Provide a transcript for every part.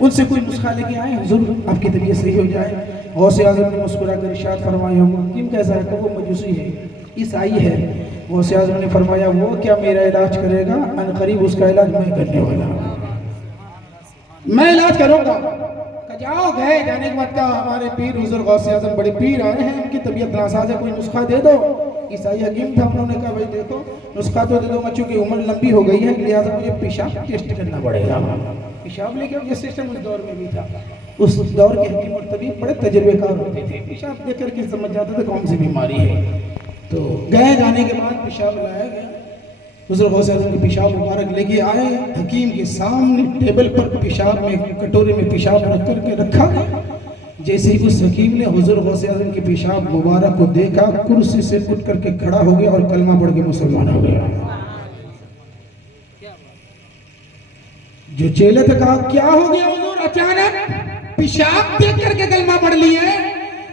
ان سے کوئی نسخہ لے کے آئے حضور آپ کی طبیعت صحیح ہو جائے. غوث اعظم نے مسکرا کر ارشاد فرمایا حکیم کیسا ہے؟ کہ وہ مجوسی ہے, عیسائی ہے. غوث اعظم نے فرمایا وہ کیا میرا علاج کرے گا؟ ان قریب اس کا علاج میں کرنے والا ہوں, میں علاج کروں گا. جاؤ گئے, جانے کے بعد کہا ہمارے پیر حضور غوث اعظم بڑے پیر آئے ہیں, ان کی طبیعت ناساز ہے, کوئی نسخہ دے دو. عیسائی حکیم تھا, انہوں نے کہا بھائی دیکھو نسخہ تو دے دو گا, چونکہ عمر لمبی ہو گئی ہے لہٰذا مجھے پیشاب ٹیسٹ کرنا پڑے گا. پیشاب لے کے یہ سسٹم اس دور میں بھی تھا. اس دور کے حکیم اور طبیب بڑے تجربے کار ہوتے تھے, پیشاب دیکھ کر کے سمجھ جاتے تھے کون سی بیماری ہے. تو گئے, جانے کے بعد پیشاب لایا گیا. حضور غوث اعظم کی پیشاب مبارک لے کے آئے, حکیم کے سامنے ٹیبل پر پیشاب میں کٹورے میں پیشاب رکھ کر کے رکھا. جیسے ہی اس حکیم نے حضور غوث اعظم کی پیشاب مبارک کو دیکھا, کرسی سے اٹھ کر کے کھڑا ہو گیا اور کلمہ پڑھ کے مسلمان ہو گیا. جو چیلے تھے کہا کیا ہو گیا حضور اچانک پیشاب دیکھ کر کے کلمہ پڑھ لیے؟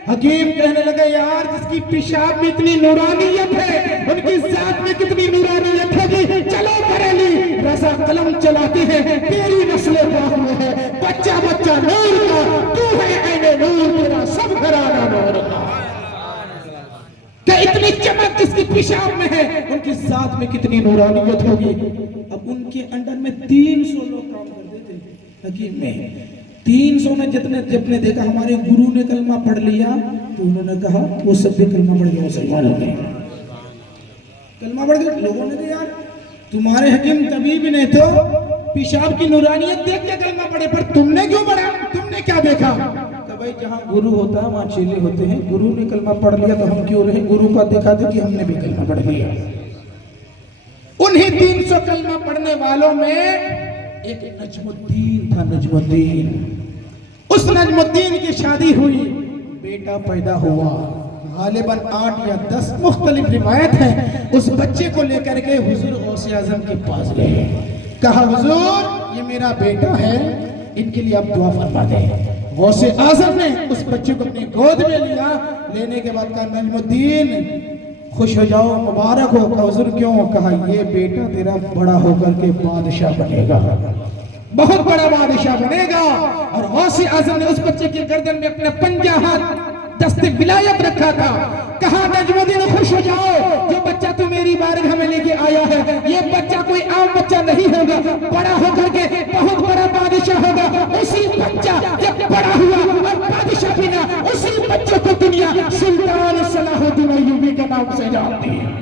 حکیم کہنے لگے یار جس کی پیشاب میں اتنی نورانیت ہے ان کی ذات میں کتنی نورانیت ہے جی. چلو بریلی رضا قلم چلاتے ہیں, تیری نسل پاک میں ہے, بچہ بچہ نور کا, تو ہے عین نور, تیرا سب گھرانہ نور کا. کہ اتنی چمک جس کی پیشاب میں ہے ان کی ذات میں کتنی نورانیت ہوگی. اب ان کے انڈر میں 300 لوگ کام کرتے تھے حکیم میں. 300 نے جب نے دیکھا ہمارے گرو نے کلمہ پڑھ لیا تو انہوں نے کہا وہ سب بھی کلمہ پڑھ کے مسلمان ہو گئے. کلمہ پڑھ کے لوگوں نے کہا یار تمہارے حکیم طبیب نے تو پیشاب کی نورانیت دیکھ کے کلمہ پڑھے, پر تم نے کیوں پڑھا؟ تم نے کیا دیکھا؟ کہ بھائی جہاں گرو ہوتا ہے وہاں چیلے ہوتے ہیں, گرو نے کلمہ پڑھ لیا تو ہم کیوں رہے, گرو کا دیکھا تھا کہ ہم نے بھی کلمہ پڑھ لیا. انہی 300 کلمہ پڑھنے والوں میں ایک نجم الدین تھا. نجم الدین, اس نجم الدین کی شادی ہوئی, بیٹا پیدا ہوا. غالباً 8 یا 10 مختلف روایت ہیں. اس بچے کو لے کر کے حضور غوث اعظم کے پاس گئے, کہا حضور یہ میرا بیٹا ہے, ان کے لیے آپ دعا فرما دیں. غوث اعظم نے اس بچے کو اپنی گود میں لیا. لینے کے بعد کہا نجم الدین خوش ہو جاؤ, مبارک ہو. کہا حضور کیوں؟ کہا یہ بیٹا تیرا بڑا ہو کر کے بادشاہ بنے گا, بہت بڑا بادشاہ بنے گا. اور غوث اعظم نے اس بچے کی گردن میں اپنے 50 ہاتھ دست ولایت رکھا تھا. کہا نجم الدین خوش ہو جاؤ, جو بچہ تو میری بارگاہ میں لے کے آیا ہے یہ بچہ کوئی عام بچہ نہیں ہوگا, بڑا ہو کر کے بہت بڑا بادشاہ ہوگا. اسی بچہ جب بڑا ہوا اور بادشاہ بنا, اسی بچے کو دنیا سلطان صلاح الدین ایوبی کے نام سے جانتی ہے.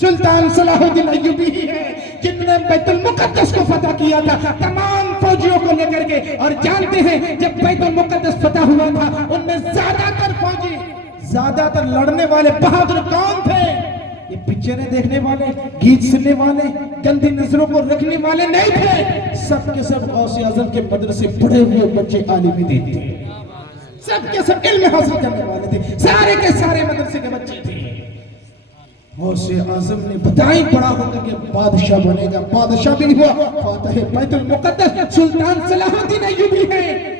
سلطان صلاح الدین ایوبی ہی ہے جن نے بیت المقدس کو فتح کیا تھا تمام فوجیوں کو لے کر کے. اور جانتے ہیں جب بیت المقدس فتح ہوا تھا ان میں زیادہ تر فوجی, زیادہ تر لڑنے والے بہادر کون تھے؟ یہ پکچریں دیکھنے والے, گیت سننے والے, گندی نظروں کو رکھنے والے نہیں تھے. سب کے سب غوث اعظم کے مدرسے پڑھے ہوئے بچے عالم دین تھے, سب کے سب علم حاصل کرنے والے تھے, سارے کے سارے مدرسے کے بچے تھے. غوث اعظم نے بتائی بڑا ہو کر کے بادشاہ بنے گا, بادشاہ بھی ہوا, فاتح بیت المقدس سلطان صلاح الدین ایوبی ہے.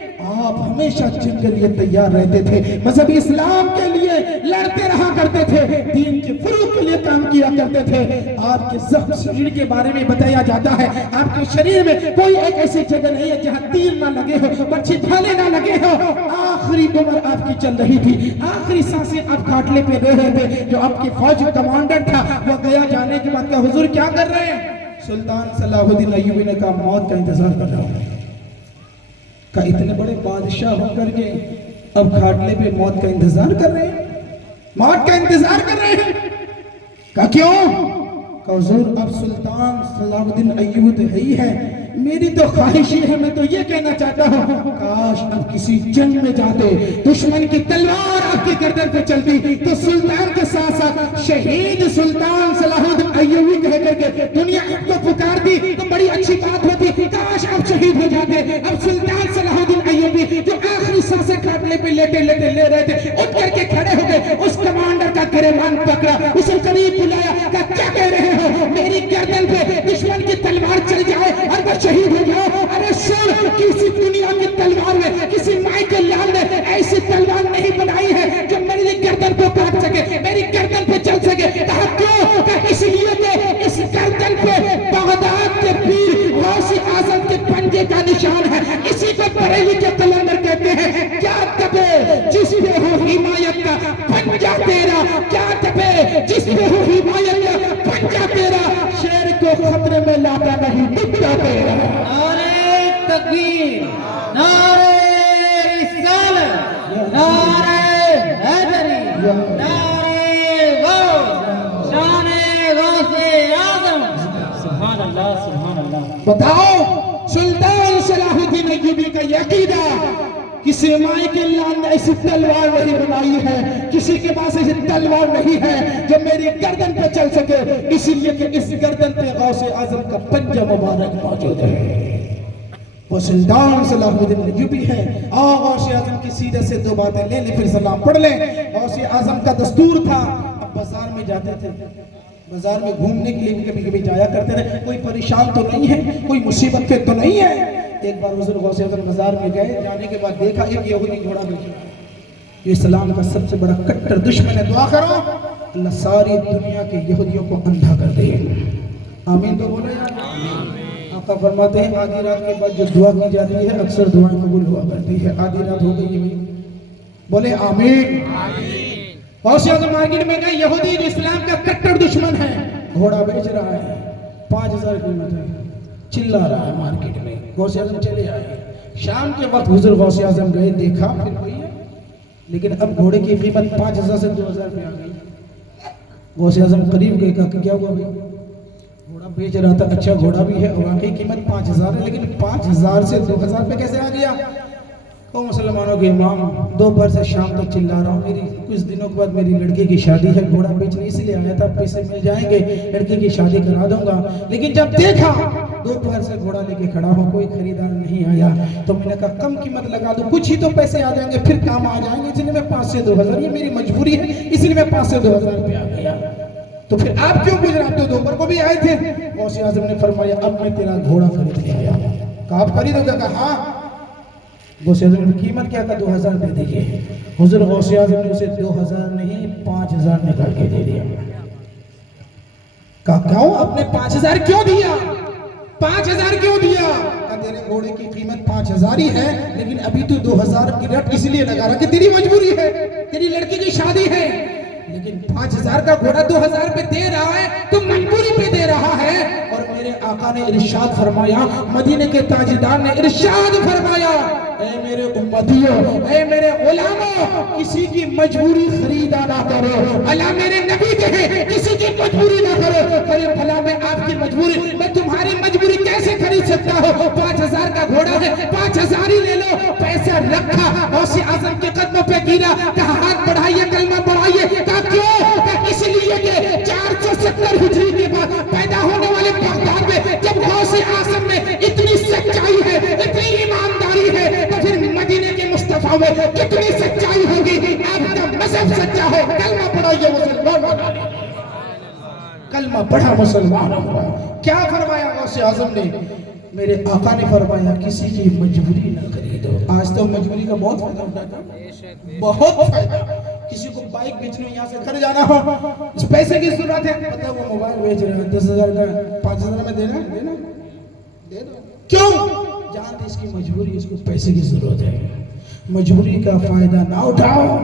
آپ ہمیشہ جنگ کے لیے تیار رہتے تھے, مذہب اسلام کے لیے لڑتے رہا کرتے تھے, دین کے فروغ کے لیے کام کیا کرتے تھے. آپ کے زخم شریر کے بارے میں بتایا جاتا ہے آپ کے شریر میں کوئی ایک ایسی جگہ نہیں ہے جہاں تیر نہ لگے ہو, بچے بھالے نہ لگے ہو. آخری عمر آپ کی چل رہی تھی, آخری سانسیں آپ کھاٹلے پہ رہ رہے تھے. جو آپ کے فوج کمانڈر تھا وہ گیا, جانے کے بعد کہا حضور کیا کر رہے ہیں؟ سلطان صلاح الدین ایوبی نے کہا موت کا انتظار کر رہا ہوں. کہ اتنے بڑے بادشاہ ہو کر کے اب کھاٹلے پہ موت کا انتظار کر رہے ہیں, موت کا انتظار کر رہے ہیں. کہ کیوں؟ کہ حضور اب سلطان صلاح الدین ایوبی تو ہی ہے, میری تو خواہش یہ ہے, میں تو یہ کہنا چاہتا ہوں کاش اب کسی جنگ میں جاتے, دشمن کی تلوار آپ کی گردن پہ چلتی تو سلطان کے ساتھ ساتھ شہید سلطان صلاح الدین ایوبی کہہ کر کے دنیا آپ کو پکار دی تو بڑی اچھی بات ہوتی. کاش اب شہید ہو جاتے. اب سلطان صلاح الدین ایوبی جو آخری سانسیں کھاٹلے پہ لیٹے لے رہے تھے اٹھ کر کے کھڑے ہو گئے, اس کمانڈر کا گریبان پکڑا, اسے قریب بلایا, کہا کیا کہہ رہے ہو؟ میری گردن پہ دشمن کی تلوار چل جائے اور وہ شہید ہو جاؤ. ارے سن, کسی دنیا کی تلوار میں کسی مائیکل لال نے ایسی تلوار نہیں بنائی ہے جو میری گردن کو کاٹ سکے, میری گردن پہ چل سکے. کہا کیوں؟ کہ اس لیے کہ اس گردن پہ بغداد کے پیر غوث اعظم کے پنجے کا تکبیر، نعرہ رسالت، نعرہ حیدری، نعرہ غوث، شان غوث اعظم. سبحان اللہ سبحان اللہ. بتاؤ سلطان صلاح الدین ایوبی کا یہ عقیدہ کسی مائی کے اللہ نے ایسی تلوار نہیں بنائی ہے, کسی کے پاس ایسی تلوار نہیں ہے جو میری گردن پہ چل سکے, اسی لیے کہ اس گردن پہ غوث اعظم کا پنجہ مبارک موجود ہے. وہ سلطان صلاح الدین ایوبی ہے. آؤ غوث اعظم کی سیرت سے دو باتیں لے لیں پھر سلام پڑھ لیں. غوث اعظم کا دستور تھا, اب بازار میں جاتے تھے, بازار میں گھومنے کے لیے کبھی کبھی جایا کرتے تھے, کوئی پریشان تو نہیں ہے, کوئی مصیبت پہ تو نہیں ہے. ایک بار حضور غوث اعظم بازار میں گئے, جانے کے بعد دیکھا ایک یہودی گھوڑا بیچ رہا ہے. یہ اسلام کا سب سے بڑا کٹر دشمن ہے. دعا کرو اللہ ساری دنیا کے یہودیوں کو اندھا کر دے. آمین تو بولے یار. آقا فرماتے ہیں آدھی رات کے بعد جو دعا کی جاتی ہے اکثر دعائیں قبول ہوا کرتی ہے. آدھی رات ہو گئی ہے, بولے آمین. غوث اعظم مارکیٹ میں گئے, یہودی جو اسلام کا کٹر دشمن ہے گھوڑا بیچ رہا ہے, 5000 قیمت ہے, چلا رہا ہے مارکیٹ میں. غوث اعظم چلے آئے. شام کے وقت حضور غوث اعظم گئے, دیکھا پھر وہی ہے, لیکن اب گھوڑے کی قیمت 5000 سے 2000 پہ آ گئی. غوث اعظم قریب گئے, کہا کہ کیا ہوا بھائی؟ گھوڑا بیچ رہا تھا, اچھا گھوڑا بھی ہے, واقعی قیمت 5000 ہے, لیکن 5000 سے 2000 پہ کیسے آ گیا؟ او مسلمانوں کے امام, دوپہر سے شام تک چلا رہا ہوں, میری کچھ دنوں کے بعد میری لڑکی کی شادی ہے, گھوڑا بیچنے اس لیے آیا تھا, پیسے مل جائیں گے, لڑکی کی شادی کرا دوں گا. لیکن جب دیکھا دوپہر سے گھوڑا لے کے کھڑا ہوں, کوئی خریدار نہیں آیا, تو میں نے کہا کم قیمت لگا دوں, کچھ ہی تو پیسے آ جائیں گے, پھر کام آ جائیں گے, اس لیے میں 5 سے 2000, یہ میری مجبوری ہے, اس لیے میں 5 سے 2000 پہ آ گیا. تو پھر آپ کیوں پوچھ رہے, آپ تو دوپہر کو بھی آئے تھے. غوث اعظم نے فرمایا اب میں تیرا گھوڑا خرید کے آیا. کہا آپ خریدو گے؟ کہا ہاں. غوث اعظم کی قیمت کیا تھا؟ 2000 دے دیجئے. حضور غوث اعظم نے اسے 2000 نہیں 5000 نکال کے دے دیا. کہا کیوں آپ نے 5000 کیوں دیا؟ 5000 کیوں دیا؟ کہا تیرے گھوڑے کی قیمت 5000 ہی ہے, لیکن ابھی تو 2000 کی رٹ اس لیے لگا رہا کہ تیری مجبوری ہے, تیری لڑکی کی شادی ہے, لیکن 5000 کا گھوڑا 2000 پہ دے رہا ہے تو مجبوری پہ دے رہا ہے. اور میرے آقا نے ارشاد فرمایا, مدینے کے تاجدار نے ارشاد فرمایا, اے میرے امتیوں, اے میرے غلاموں, کسی کی مجبوری خریدا نہ کرو. اللہ میرے نبی کہے کسی کی مجبوری نہ کرو. کرے بھلا میں آپ کی مجبوری, میں تمہاری مجبوری کیسے خرید سکتا ہوں؟ 5000 کا گھوڑا ہے, 5000 ہی لے لو. پیسہ رکھا, غوث اعظم کے قدموں پہ گرا, کہا ہاتھ بڑھائیے, کلمہ پڑھائیے. کہا کیوں؟ کہا اس لیے کہ 470 ہجری کے بعد پیدا ہونے والے بغداد میں جب غوث اعظم میں اتنی سچائی ہے, اتنی ایمانداری ہے, تو پھر مدینے کے مصطفیٰ میں کتنی سچائی ہوگی. آپ کا مذہب سچا ہو, کلمہ پڑھائیے مسلمان, کلمہ پڑھا مسلمان. کیا فرمایا غوث اعظم نے؟ میرے آقا نے فرمایا کسی کی مجبوری نہ خریدو. آج تو مجبوری کا بہت فائدہ اٹھاتا, بہت فائدہ. کسی کو بائک بیچنی ہو, یہاں سے گھر جانا ہو, اس پیسے کی ضرورت ہے, پتہ وہ موبائل بیچ رہے ہیں 10,000 کا, 5,000 میں دینا دے دو. کیوں؟ جانتے اس کی مجبوری, اس کو پیسے کی ضرورت ہے. مجبوری کا فائدہ نہ اٹھاؤ.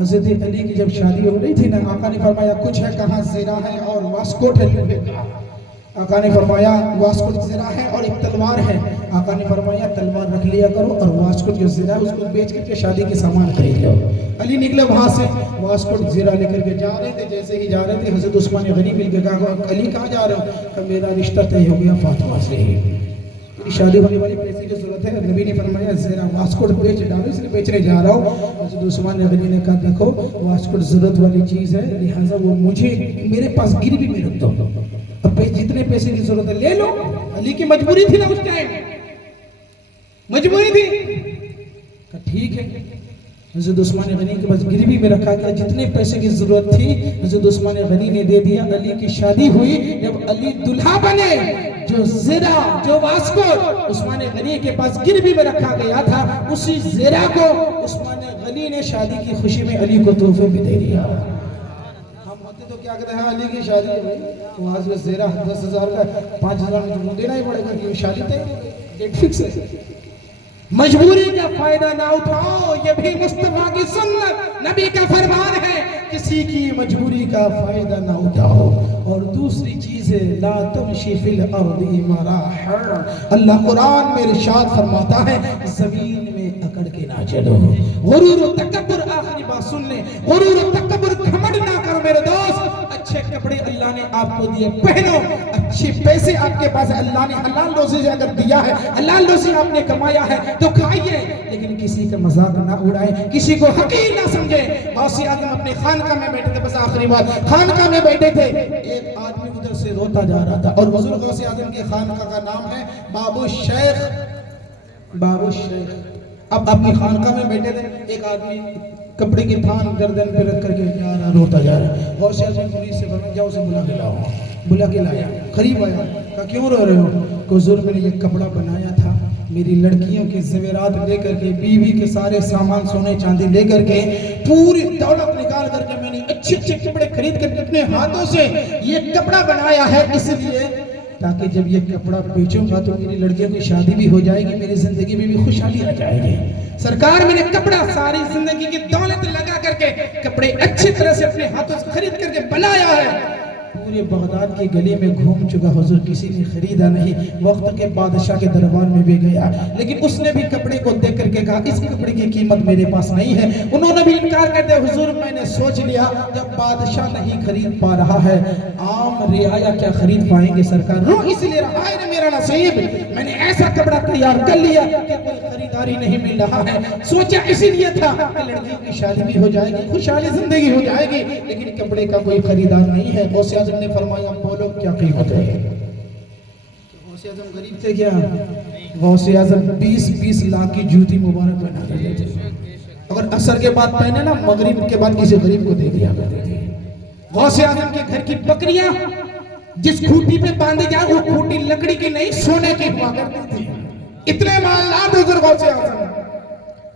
حضرت علی کی جب شادی ہو رہی تھی نا, آقا نے فرمایا کچھ ہے کہاں زیرہ ہے اور واسکوٹ ہے لوہے کا. آقا نے فرمایا واسکوٹ زیرہ ہے اور ایک تلوار ہے. آقا نے فرمایا تلوار رکھ لیا کرو اور واسکوٹ جو زیرہ ہے اس کو بیچ کر کے شادی کے سامان خرید لو. علی نکلے وہاں سے, واسکوٹ زیرہ لے کر کے جا رہے تھے. جیسے ہی جا رہے تھے حضرت عثمان غنی مل کے کہا علی کہاں جا رہے ہو؟ کہ میرا رشتہ طے ہو گیا فاطمہ سے, شادی ہونے والی پیسے کی ضرورت ہے. نبی نے فرمایا زیرہ واسکوٹ بیچ ڈالو, اس لیے بیچنے جا رہا ہوں. حضرت عثمان غنی نے کہا دیکھو واسکوٹ ضرورت والی چیز ہے, لہٰذا وہ مجھے میرے پاس گروی میں رکھ دو, اب جتنے پیسے کی ضرورت ہے لے لو. علی کی مجبوری تھی نا اس ٹائم, مجبوری تھی. کہا ٹھیک ہے. حضرت عثمان غنی کے پاس گروی میں رکھا گیا, جتنے پیسے کی ضرورت تھی حضرت عثمان غنی نے دے دیا. علی کی شادی ہوئی, جب علی دلہا بنے, جو زیرہ جو واسکوٹ عثمان غنی کے پاس گروی میں رکھا گیا تھا, اسی زیرہ کو عثمان غنی نے شادی کی خوشی میں علی کو تحفے میں دے دیا. ہم ہوتے تو کیا کہتے ہیں, علی کی شادی ہے بھائی, وہاں سے زیرہ 10,000 کا 5,000 میں دینا ہی پڑے گا, شادی تے ڈیٹ فکس ہے. مجبوری کا فائدہ نہ اٹھاؤ, یہ بھی مصطفیٰ کی سنت, نبی کا فرمان ہے, کسی کی مجبوری کا فائدہ نہ اٹھاؤ. اور دوسری چیز ہے لا تمشی فی الارض مراحا، اللہ قرآن میں ارشاد فرماتا ہے زمین میں اکڑ کے نہ چلو۔ غرور و تکبر، آخری بات سن لیں، غرور و تکبر گھمنڈ نہ کرو میرے دوست۔ اچھے کپڑے اللہ نے آپ کو دیے، پہنو، اچھے پیسے آپ کے پاس اللہ نے حلال روزی سے اگر دیا ہے، حلال روزی آپ نے کمایا ہے تو کھائیے، لیکن کسی کا مذاق نہ اڑائے، کسی کو حقیر نہ سمجھے۔ غوث اعظم اپنے خانقاہ میں بیٹھے تھے، بس آخری بات، خانقاہ میں بیٹھے تھے، ایک آدمی ادھر سے روتا جا رہا تھا، اور حضور غوث اعظم کے خانقاہ کا نام ہے بابو الشیخ، بابو الشیخ۔ اب اپنی خانقاہ میں بیٹھے تھے، ایک آدمی کپڑے کی تھان گردن پہ رکھ کر کے جا رہا، روتا جا رہا۔ غوث اعظم مرید سے فرمایا جاؤ اسے بلا کے لاؤ، بلا کے لایا، قریب آیا، کہا کیوں رو رہے ہو؟ کہ حضور میں نے یہ کپڑا بنایا تھا، میری لڑکیوں کے زیورات لے کر کے، بیوی کے سارے سامان سونے چاندی لے کر کے، پوری دولت نکال کر کے میں نے اچھے اچھے کپڑے خرید کر کے اپنے ہاتھوں سے یہ کپڑا بنایا ہے، اس لیے تاکہ جب یہ کپڑا بیچوں گا تو میری لڑکیوں کی شادی بھی ہو جائے گی، میری زندگی میں بھی خوشحالی آ جائے گی۔ سرکار میں نے کپڑا ساری زندگی کی دولت لگا کر کے کپڑے اچھی طرح سے اپنے ہاتھوں سے خرید کر کے بنایا ہے، پورے بغداد کی گلی میں گھوم چکا، حضور کسی نے خریدا نہیں، وقت کے بادشاہ کے دربار میں بھی گیا، لیکن اس نے بھی کپڑے کو دیکھ کر کے کہا اس کپڑے کی قیمت میرے پاس نہیں ہے، انہوں نے بھی انکار کر دیا، حضور میں نے سوچ لیا جب بادشاہ نہیں خرید پا رہا ہے، عام رعایا کیا خرید پائیں گے سرکار، رو اس لیے رہا ہے میرا نصیب، میں نے ایسا کپڑا تیار کر لیا کہ کوئی خریداری نہیں مل رہا ہے، سوچا اسی لیے تھا کہ لڑکیوں کی شادی بھی ہو جائے گی، خوشحالی زندگی ہو جائے گی، لیکن کپڑے کا کوئی خریدار نہیں ہے۔ غوث اعظم نے فرمایا بولو کیا قیمت ہے؟ غوث اعظم غریب تھے کیا؟ غوث اعظم 20 لاکھ کی جوتی مبارک بنا دیتے تھے، اگر عصر کے بعد پہنے نا، مغرب کے بعد کسی غریب کو دے دیا کرتے تھے۔ غوث اعظم کے گھر کی بکریاں جس کھوٹی پہ باندھی جائے وہ کھوٹی لکڑی کی نہیں سونے کی ہوا کرتی تھی، اتنے مالدار حضور غوث اعظم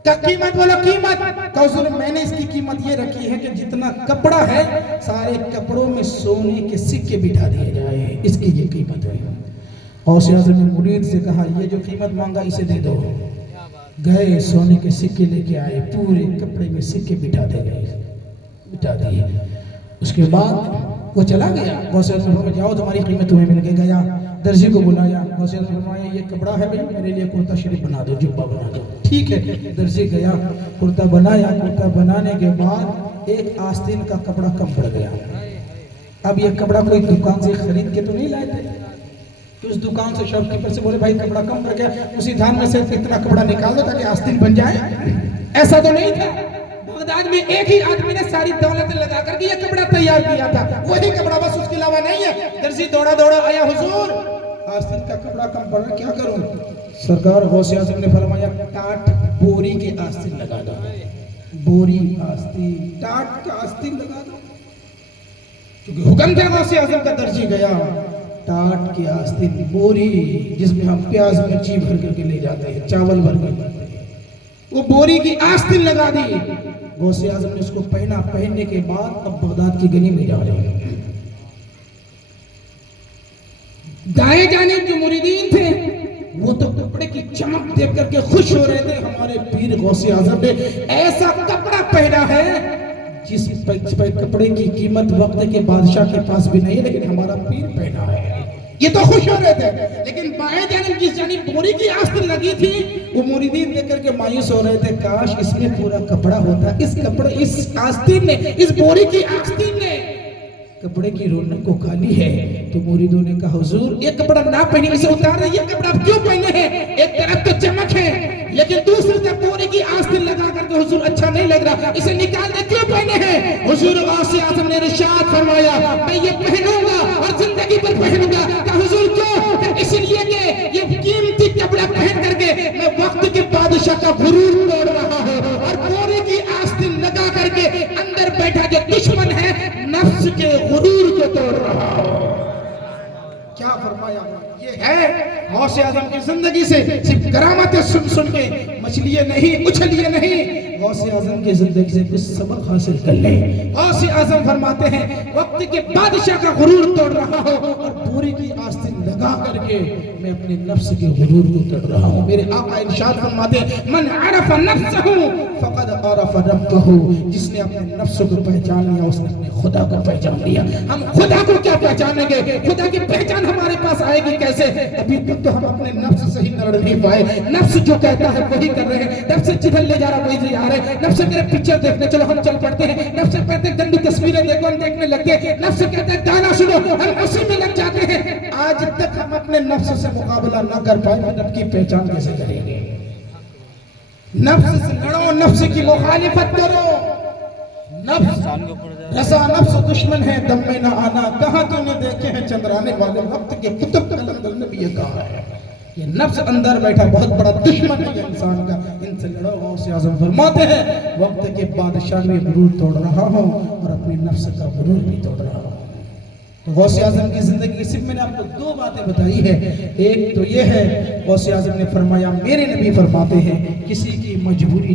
کا قیمت بولو قیمت، کہ حضور میں نے اس کی قیمت یہ رکھی ہے کہ جتنا کپڑا ہے سارے کپڑوں میں سونے کے سکے بٹھا دیے جائے، اس کی یہ قیمت ہے۔ غوث اعظم نے مرید سے کہا یہ جو قیمت مانگا اسے دے دو، گئے سونے کے سکے لے کے آئے، پورے کپڑے میں سکے بٹھا دے گئے، بٹھا دیے، اس کے بعد وہ چلا گیا۔ غوث اعظم نے جاؤ تمہاری قیمت تمہیں مل کے گیا، درزی کو بلایا، غوث اعظم نے فرمایا یہ کپڑا ہے بھائی میرے لیے کرتا شریف بنا دو، جبہ بنا دو، ٹھیک ہے، درزی گیا، کرتا بنایا، کرتا بنانے کے بعد ایک آستین کا کپڑا کم پڑ گیا۔ اب یہ کپڑا کوئی دکان سے خرید کے تو نہیں لائے تھے، تو اس دکان سے شاپ کیپر سے بولے بھائی کپڑا کم پڑ گیا، اسی دھان میں سے اتنا کپڑا نکال دو تاکہ آستین بن جائے، ایسا تو نہیں تھا۔ بغداد میں ایک ہی آدمی نے ساری دولت لگا کر کے یہ کپڑا تیار کیا تھا، وہی کپڑا، بس اس کے علاوہ نہیں ہے۔ درزی دوڑا دوڑا آیا، حضور آستین کا کپڑا کم پڑ رہا، کیا کروں؟ سرکار غوث اعظم نے فرمایا ٹاٹ بوری کے آستین لگا دو، بوری آستین، ٹاٹ کا آستین لگا دو، کیونکہ حکم تھا غوث اعظم کا۔ درزی گیا، ٹاٹ کی آستین، بوری جس میں ہم پیاز مرچی بھر کر کے لے جاتے ہیں، چاول بھر کر کے، وہ بوری کی آستین لگا دی۔ غوث اعظم نے اس کو پہنا، پہننے کے بعد اب بغداد کی گلی میں جا رہے ہیں۔ دائیں جانب جو مریدین تھے وہ تو کپڑے کی چمک دیکھ کر کے خوش ہو رہے تھے، ہمارے پیر غوث اعظم نے ایسا کپڑا پہنا ہے جس کپڑے کی قیمت وقت کے بادشاہ کے پاس بھی نہیں ہے، لیکن ہمارا پیر پہنا ہے، یہ تو خوش ہو رہے تھے۔ لیکن بائیں جانب جس جانب بوری کی آستین لگی تھی وہ مریدین دیکھ کر کے مایوس ہو رہے تھے، کاش اس میں پورا کپڑا ہوتا، اس کپڑے، اس آستین نے، اس بوری کی آستین نے کپڑے کی رونق کو کھا لی ہے۔ تو مریدوں نے کہا حضور یہ کپڑا نہ پہنے، اسے اتار رہے، یہ کپڑا کیوں پہنے ہیں؟ ایک طرف تو چمک ہے لیکن دوسری طرف بوری کی آستین لگا کر کے حضور اچھا نہیں لگ رہا، اسے نکال دے، کیوں پہنے ہیں؟ حضور غوث اعظم نے ارشاد فرمایا میں یہ پہنوں گا اور زندگی پر پہنوں گا۔ کہ حضور کیوں؟ کہ اس لیے کہ یہ قیمتی کپڑا پہن کر کے میں وقت کے بادشاہ کا غرور توڑ رہا ہوں، اور بوری کی آستین لگا کر کے اندر بیٹھا جو دشمن ہے نفس کے غرور کو توڑ رہا ہوں۔ کیا فرمایا؟ یہ ہے غوث اعظم کی زندگی سے صرف کرامتیں سن کے مچھلیے نہیں، اچھلیے نہیں، غوث اعظم کی زندگی سے کچھ سبق حاصل کر لیں۔ غوث اعظم فرماتے ہیں وقت کے بادشاہ کا غرور توڑ رہا ہوں اور پوری کی آستین لگا کر کے میں اپنے نفس کے غرور کو توڑ رہا ہوں۔ میرے آقا ارشاد فرماتے ہیں من عرف نفسہ فقد عرف ربہ، جس نے اپنے نفس کو پہچان لیا اس نے اپنے خدا کو پہچان لیا۔ ہم خدا کو کیا پہچانیں گے؟ خدا کی پہچان ہمارے پاس آئے گی کیسے؟ ابھی تک تو ہم اپنے نفس سے ہی لڑ نہیں پائے۔ نفس جو کہتا ہے وہی کر رہے ہیں، نفس جدھر لے جا رہا وہی جا رہے ہیں، نفس کہتے ہیں پکچر دیکھنے چلو ہم چل پڑتے ہیں، نفس کہتے ہیں گندی تصویریں دیکھو ہم دیکھنے لگتے ہیں، نفس کہتے ہیں گانا سنو ہم اسی میں لگ جاتے ہیں۔ آج تک ہم اپنے نفس سے مقابلہ نہ کر پائے، رب کی پہچان کیسے کریں گے؟ نفس سے لڑو، نفس کی مخالفت کرو۔ نفس ایسا نفس دشمن ہے دم میں نہ آنا، کہاں تو نے دیکھے ہیں چندرانے والے وقت کے کتب قلندر نے بھی یہ کہا ہے۔ یہ نفس اندر بیٹھا بہت بڑا دشمن ہے یہ انسان کا، ان سے لڑو۔ غوث اعظم فرماتے ہیں وقت کے بادشاہ میں غرور توڑ رہا ہوں اور اپنے نفس کا غرور بھی توڑ رہا ہوں۔ تو غوث اعظم کی زندگی کی صرف میں نے آپ کو دو باتیں بتائی ہے۔ ایک تو یہ ہے غوث اعظم نے فرمایا میرے نبی فرماتے ہیں کسی کی مجبوری